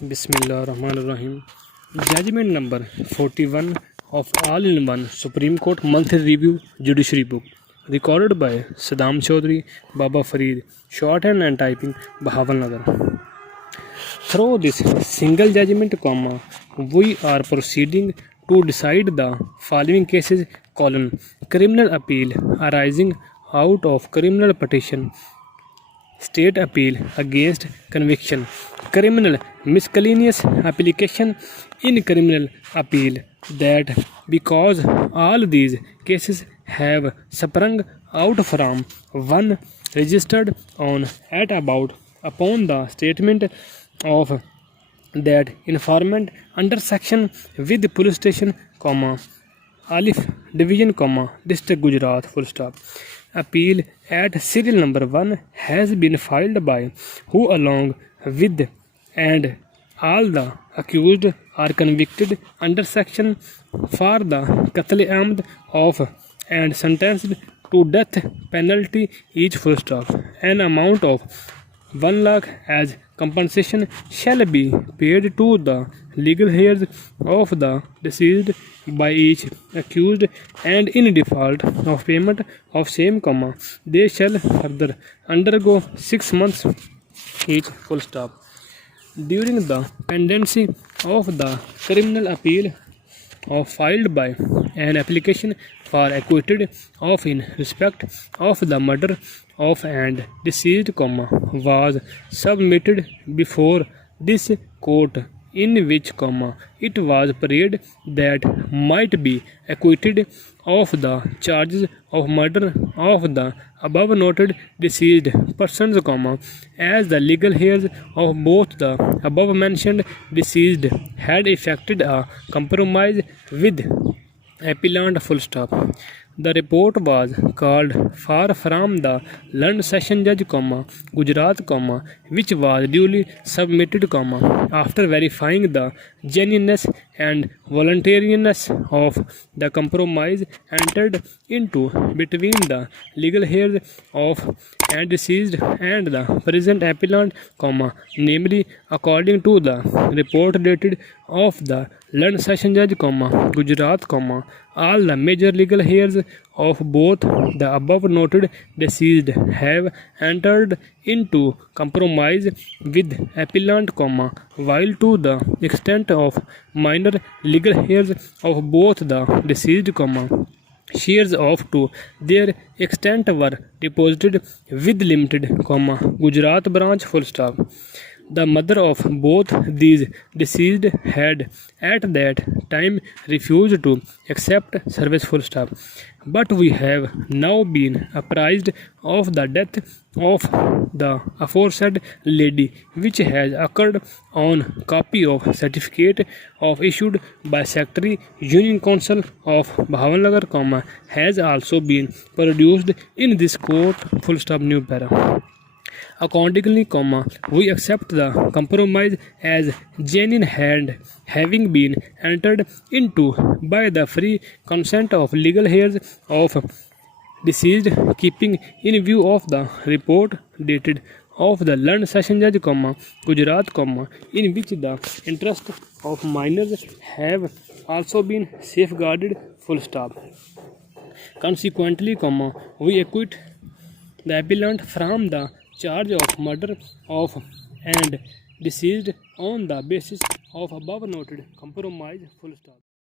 Bismillahirrahmanirrahim. Judgment number 41 of All-in-One Supreme Court Monthly Review Judiciary Book. Recorded by Saddam Chaudhry, Baba Fareed, shorthand and typing, Bahawalnagar. Through this single judgment, we are proceeding to decide the following cases: criminal appeal arising out of criminal petition, state appeal against conviction, criminal miscellaneous application in criminal appeal. That because all these cases have sprung out from one registered on at about upon the statement of that informant under section with police station, Alif Division, District Gujarat, full stop. Appeal at serial number 1 has been filed by who along with and all the accused are convicted under section for the Qatl-e-Amd of and sentenced to death penalty each, full stop. An amount of 1 lakh as compensation shall be paid to the legal heirs of the deceased by each accused, and in default of payment of same, they shall further undergo 6 months each, full stop. During the pendency of the criminal appeal filed by an application for acquitted of in respect of the murder of and deceased, was submitted before this court, in which, it was prayed that might be acquitted of the charges of murder of the above noted deceased persons, as the legal heirs of both the above mentioned deceased had effected a compromise with appellant, full stop. The report was called for from the learned session judge, Gujarat, which was duly submitted, after verifying the genuineness and voluntariness of the compromise entered into between the legal heirs of and deceased and the present appellant, namely, according to the report dated of the learned session judge, Gujarat, all the major legal heirs of both the above noted deceased have entered into compromise with appellant, while to the extent of minor legal heirs of both the deceased, shares of to their extent were deposited with limited, Gujarat branch, full stop. The mother of both these deceased had at that time refused to accept service, full stop. But we have now been apprised of the death of the aforesaid lady, which has occurred on copy of certificate of issued by Secretary Union Council of Bahawalnagar, has also been produced in this court, full stop, new para. Accordingly, we accept the compromise as genuine and having been entered into by the free consent of legal heirs of deceased, keeping in view of the report dated of the learned session judge, Gujarat, in which the interest of minors have also been safeguarded, full stop. Consequently, we acquit the appellant from the charge of murder of and deceased on the basis of above noted compromise, full stop.